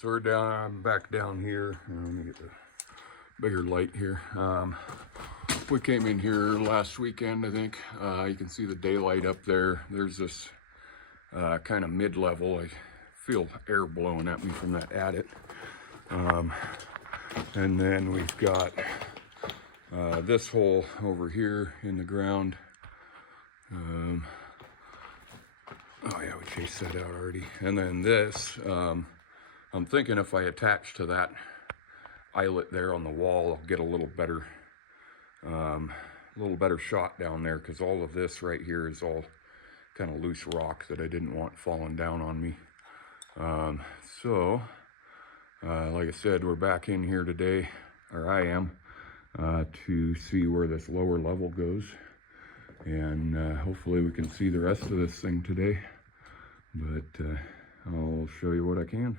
So we're down, back down here. Let me get the bigger light here. We came in here last weekend, I think. You can see the daylight up there. There's this kind of mid-level. I feel air blowing at me from that adit. And then we've got this hole over here in the ground. Oh yeah, we chased that out already. And then this, I'm thinking if I attach to that eyelet there on the wall, I'll get a little better shot down there, because all of this right here is all kind of loose rock that I didn't want falling down on me. Like I said, we're back in here today, or I am, to see where this lower level goes, and hopefully we can see the rest of this thing today, but I'll show you what I can.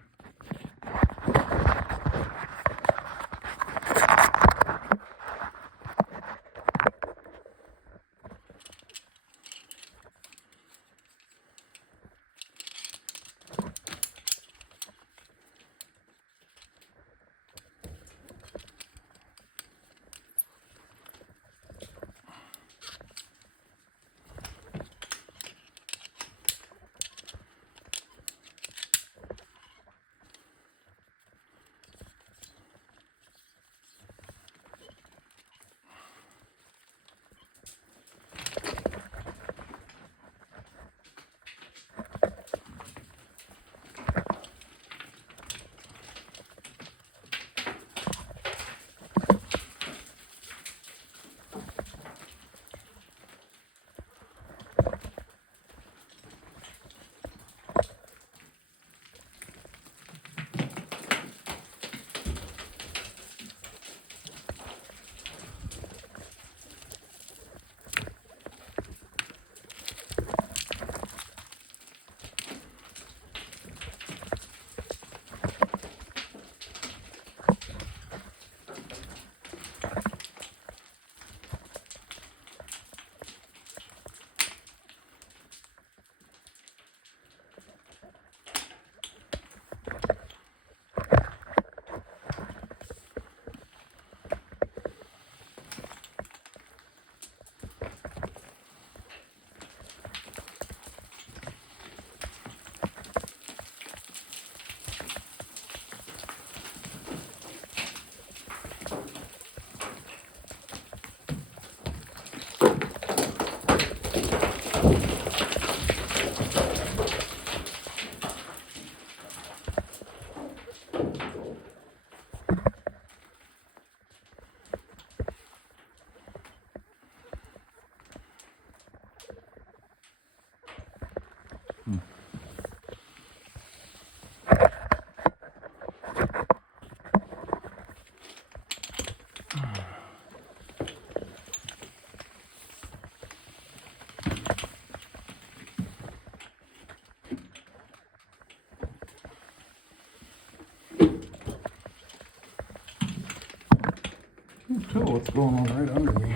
Tell what's going on right under me.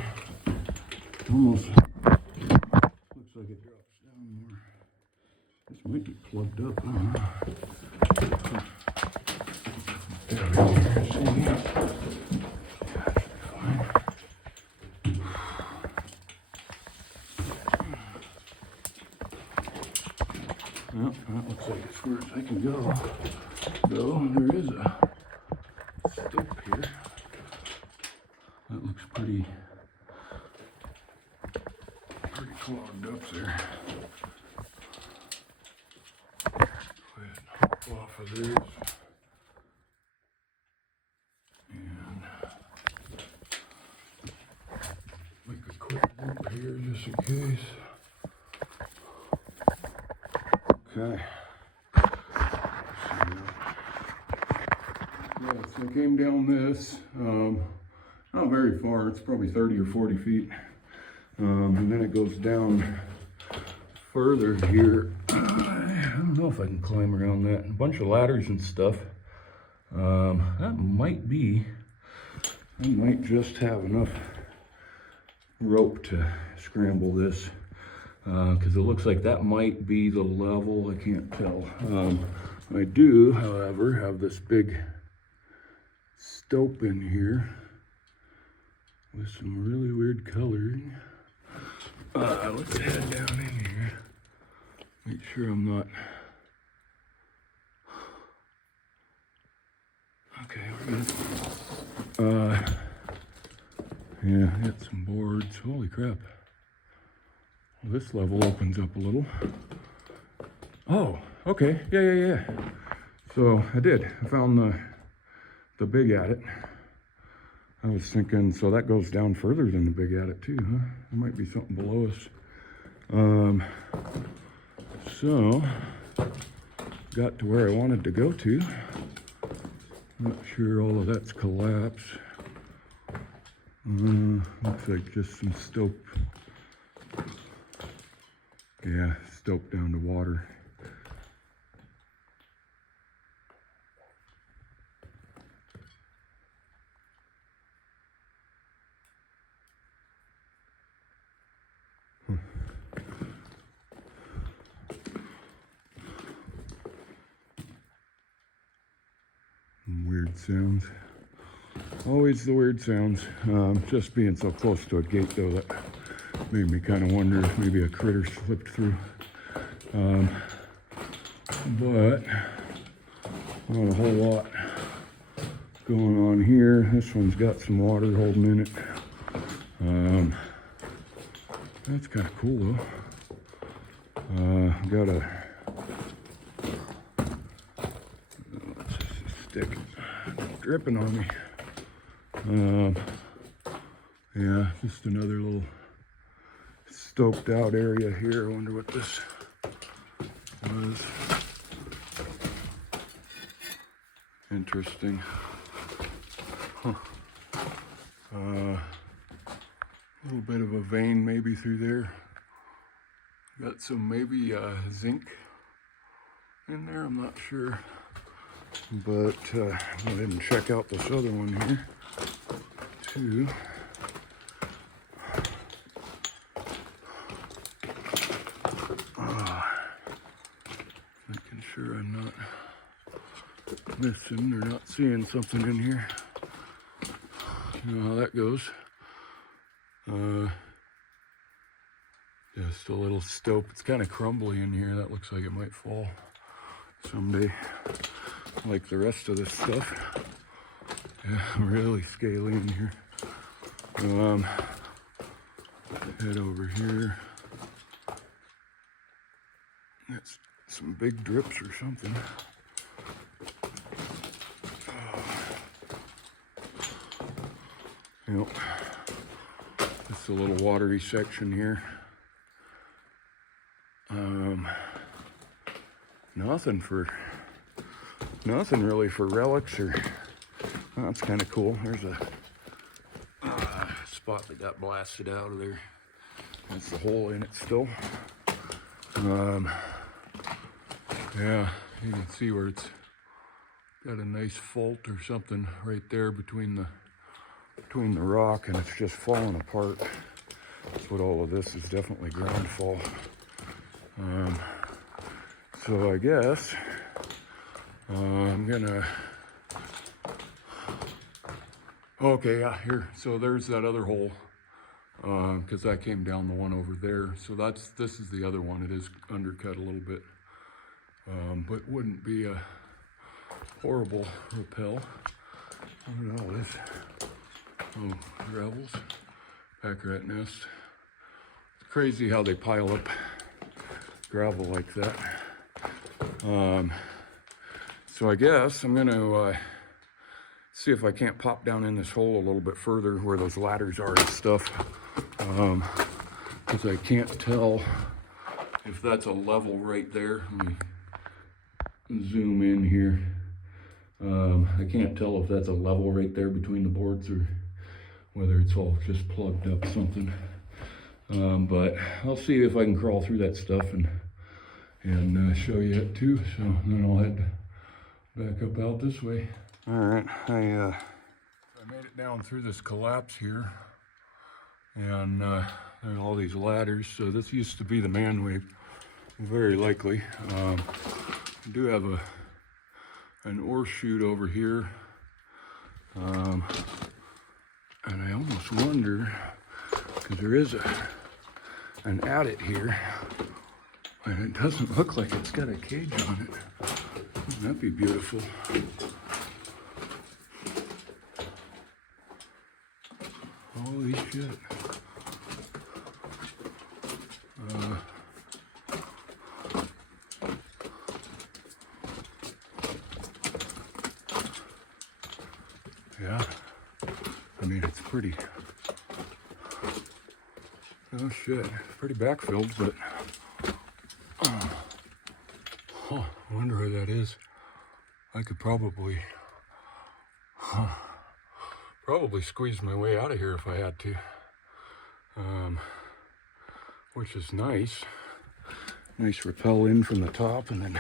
Almost looks like it drops down more. This might be plugged up. I don't know. Down here, see? Yeah, well, that looks like as far as I can go. Though there is a step here. That looks pretty clogged up there. Go ahead and hop off of this. And make a quick loop here just in case. Okay. Yeah, so I came down this. Not very far, it's probably 30 or 40 feet. And then it goes down further here. I don't know if I can climb around that. A bunch of ladders and stuff. That might be, I might just have enough rope to scramble this. Because it looks like that might be the level, I can't tell. I do, however, have this big stope in here with some really weird coloring. Let's head down in here. Make sure I'm not. Okay, we're good. Yeah, got some boards. Holy crap. Well, this level opens up a little. Oh, okay. Yeah. So I did. I found the big adit. I was thinking, so that goes down further than the big adit too, huh? There might be something below us. So got to where I wanted to go to. Not sure all of that's collapsed. Looks like just some stope. Yeah, stope down to water. Weird sounds. Always the weird sounds. Just being so close to a gate though, that made me kind of wonder if maybe a critter slipped through. But not a whole lot going on here. This one's got some water holding in it. That's kind of cool though. Got a stick dripping on me. Yeah, just another little stoked out area here. I wonder what this was. Interesting. Huh. A little bit of a vein maybe through there. Got some maybe zinc in there, I'm not sure. But go ahead and check out this other one here too. Making sure I'm not missing or not seeing something in here. You know how that goes. Just a little stope. It's kind of crumbly in here. That looks like it might fall someday, like the rest of this stuff. Yeah, really scaly in here. Head over here. That's some big drips or something. Yep. Just a little watery section here. Nothing really for relics or. Oh, that's kind of cool. There's a spot that got blasted out of there. That's the hole in it still. Yeah, you can see where it's got a nice fault or something right there between the rock, and it's just falling apart. That's what all of this is, definitely ground fall. So I guess I'm gonna. Okay, yeah, here. So there's that other hole, because I came down the one over there. So this is the other one. It is undercut a little bit, but wouldn't be a horrible rappel. What are all this? Oh, gravels, pack rat nest. It's crazy how they pile up gravel like that. So I guess I'm gonna see if I can't pop down in this hole a little bit further where those ladders are and stuff, because I can't tell if that's a level right there. Let me zoom in here. I can't tell if that's a level right there between the boards or whether it's all just plugged up something. But I'll see if I can crawl through that stuff and show you it too. So then I'll head back up out this way. All right, I made it down through this collapse here, and there's all these ladders. So this used to be the manway, very likely. I do have a an ore chute over here. And I almost wonder, because there is an adit here, and it doesn't look like it's got a cage on it. Wouldn't that be beautiful? Holy shit. Yeah, I mean, it's pretty, oh shit, pretty backfilled, but, I wonder where that is. I could probably squeeze my way out of here if I had to, which is nice. Nice rappel in from the top and then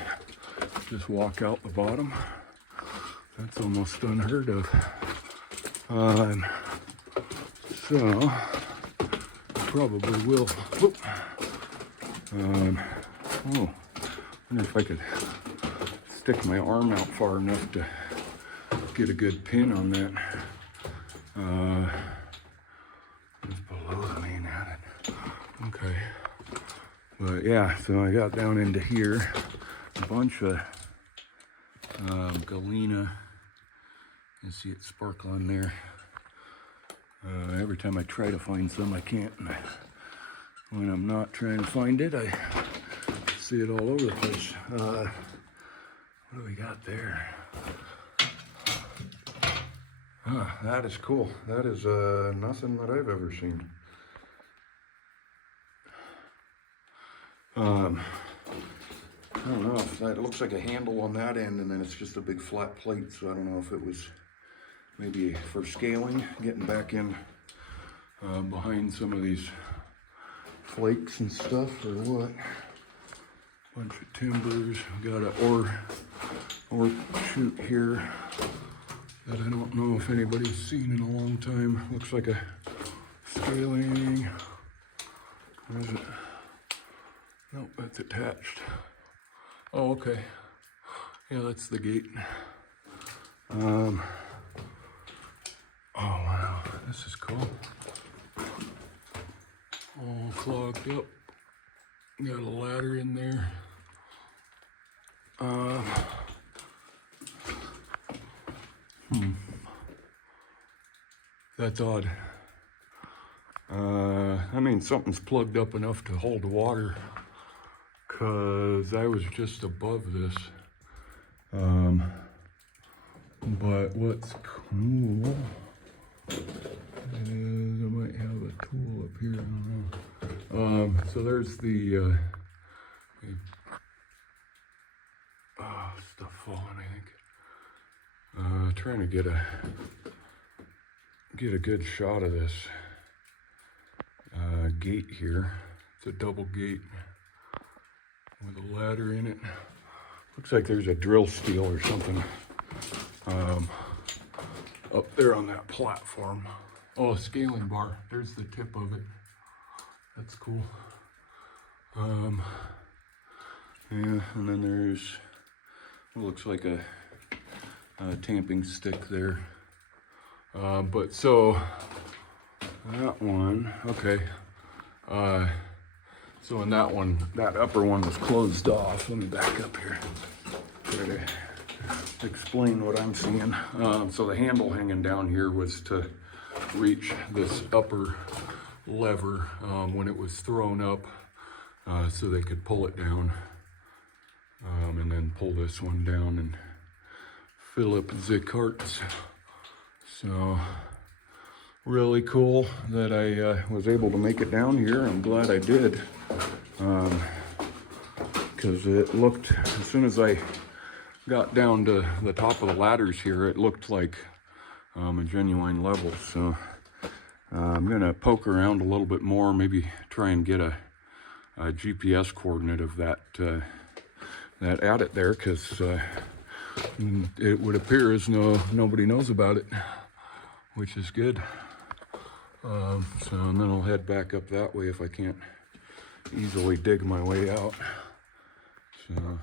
just walk out the bottom. That's almost unheard of. So probably will. Whoop. Oh, wonder if I could stick my arm out far enough to get a good pin on that. Just below the main adit. Okay. But yeah, so I got down into here, a bunch of galena. You see it sparkling there. Every time I try to find some, I can't. And when I'm not trying to find it, I see it all over the place. What do we got there? Ah, that is cool. That is nothing that I've ever seen. I don't know if that, it looks like a handle on that end, and then it's just a big flat plate, so I don't know if it was maybe for scaling, getting back in behind some of these flakes and stuff, or what. Bunch of timbers. Got an ore chute here that I don't know if anybody's seen in a long time. Looks like a scaling. Where is it? Nope, that's attached. Oh, okay. Yeah, that's the gate. Oh wow, this is cool. All clogged up. Got a ladder in there. That's odd. I mean, something's plugged up enough to hold water, cause I was just above this. But what's cool is I might have a tool up here, I don't know. So there's the stuff falling, I think. Trying to get a good shot of this gate here. It's a double gate with a ladder in it. Looks like there's a drill steel or something up there on that platform. Oh, a scaling bar. There's the tip of it. That's cool. Yeah, and then there's what looks like a tamping stick there. But so that one, okay. So in that one, that upper one was closed off. Let me back up here. Try to explain what I'm seeing. So the handle hanging down here was to reach this upper lever when it was thrown up, so they could pull it down, and then pull this one down and fill up the carts. So really cool that I was able to make it down here. I'm glad I did, because it looked, as soon as I got down to the top of the ladders here, it looked like a genuine level. So I'm gonna poke around a little bit more, maybe try and get a GPS coordinate of that adit there, because it would appear as though nobody knows about it, which is good. So, and then I'll head back up that way if I can't easily dig my way out. So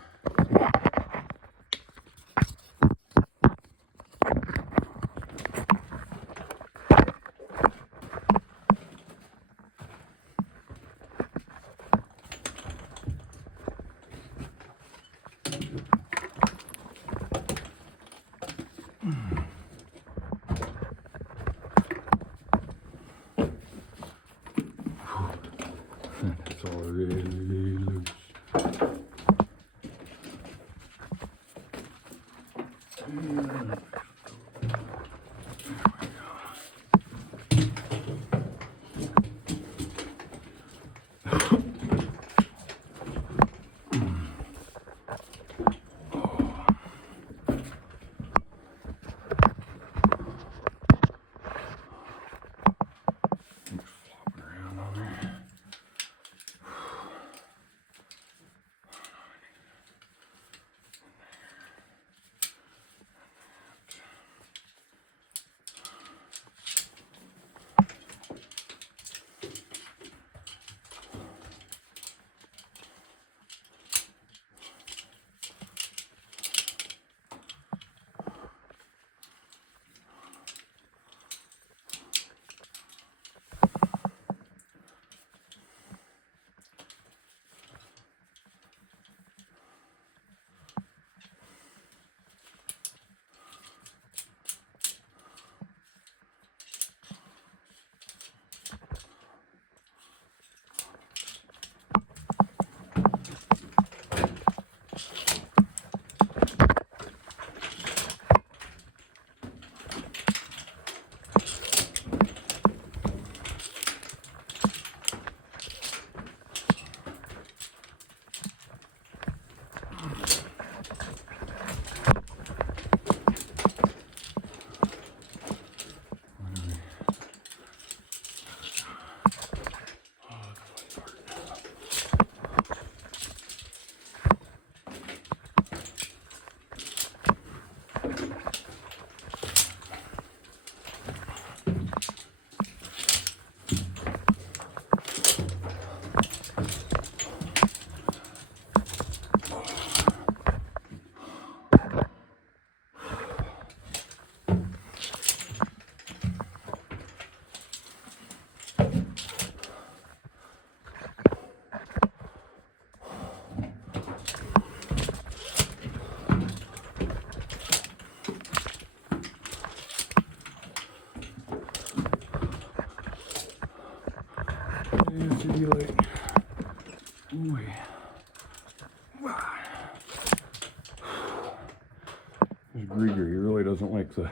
Grieger. He really doesn't like the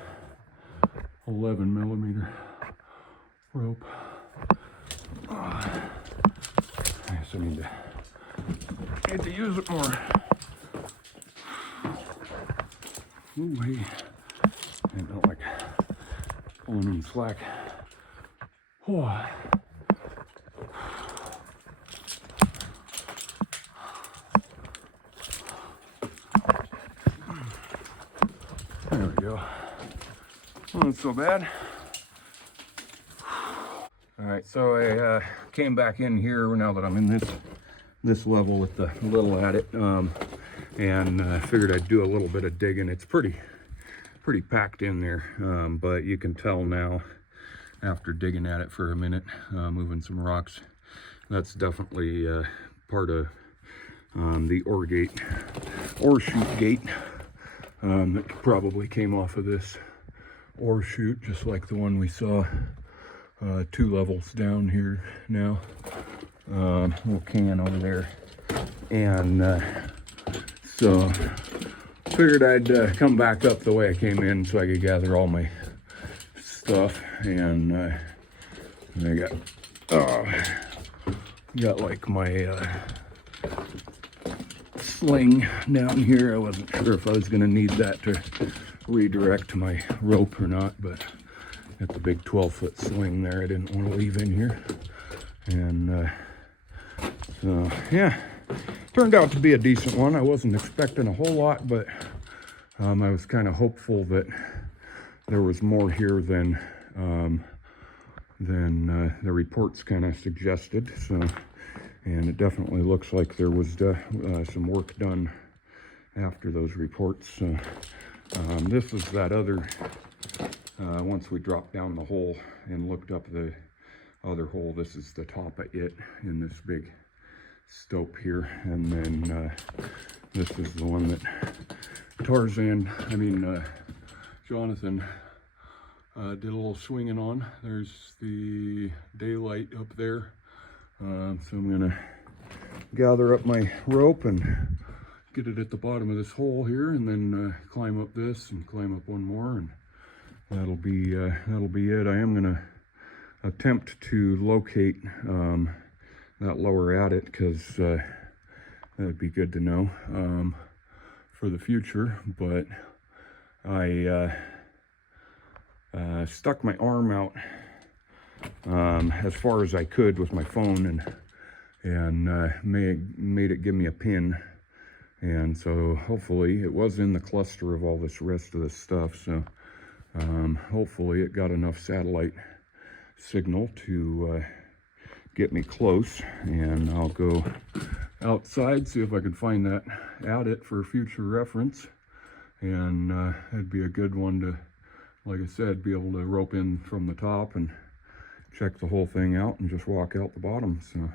11mm rope. I guess I need to use it more. Ooh, hey. I don't like pulling him slack. Oh. There we go. Not so bad. All right, so I came back in here now that I'm in this level with the little adit, and figured I'd do a little bit of digging. It's pretty packed in there, but you can tell now after digging at it for a minute, moving some rocks, that's definitely part of the ore chute gate that probably came off of this ore chute, just like the one we saw 2 levels down here now. Little can over there, and so figured I'd come back up the way I came in so I could gather all my stuff, and I got like my sling down here. I wasn't sure if I was going to need that to redirect my rope or not, but got the big 12-foot sling there I didn't want to leave in here. And so yeah, turned out to be a decent one. I wasn't expecting a whole lot, but I was kind of hopeful that there was more here than the reports kind of suggested. So, and it definitely looks like there was some work done after those reports. So this is that other, once we dropped down the hole and looked up the other hole, this is the top of it in this big stope here. And then this is the one that Jonathan did a little swinging on. There's the daylight up there. So I'm gonna gather up my rope and get it at the bottom of this hole here, and then climb up this and climb up one more, and that'll be it. I am gonna attempt to locate that lower adit, because that'd be good to know for the future. But I stuck my arm out as far as I could with my phone, and made it give me a pin, and so hopefully it was in the cluster of all this rest of this stuff. So hopefully it got enough satellite signal to get me close, and I'll go outside, see if I can find that adit for future reference. And that'd be a good one to, like I said, be able to rope in from the top and check the whole thing out and just walk out the bottom. So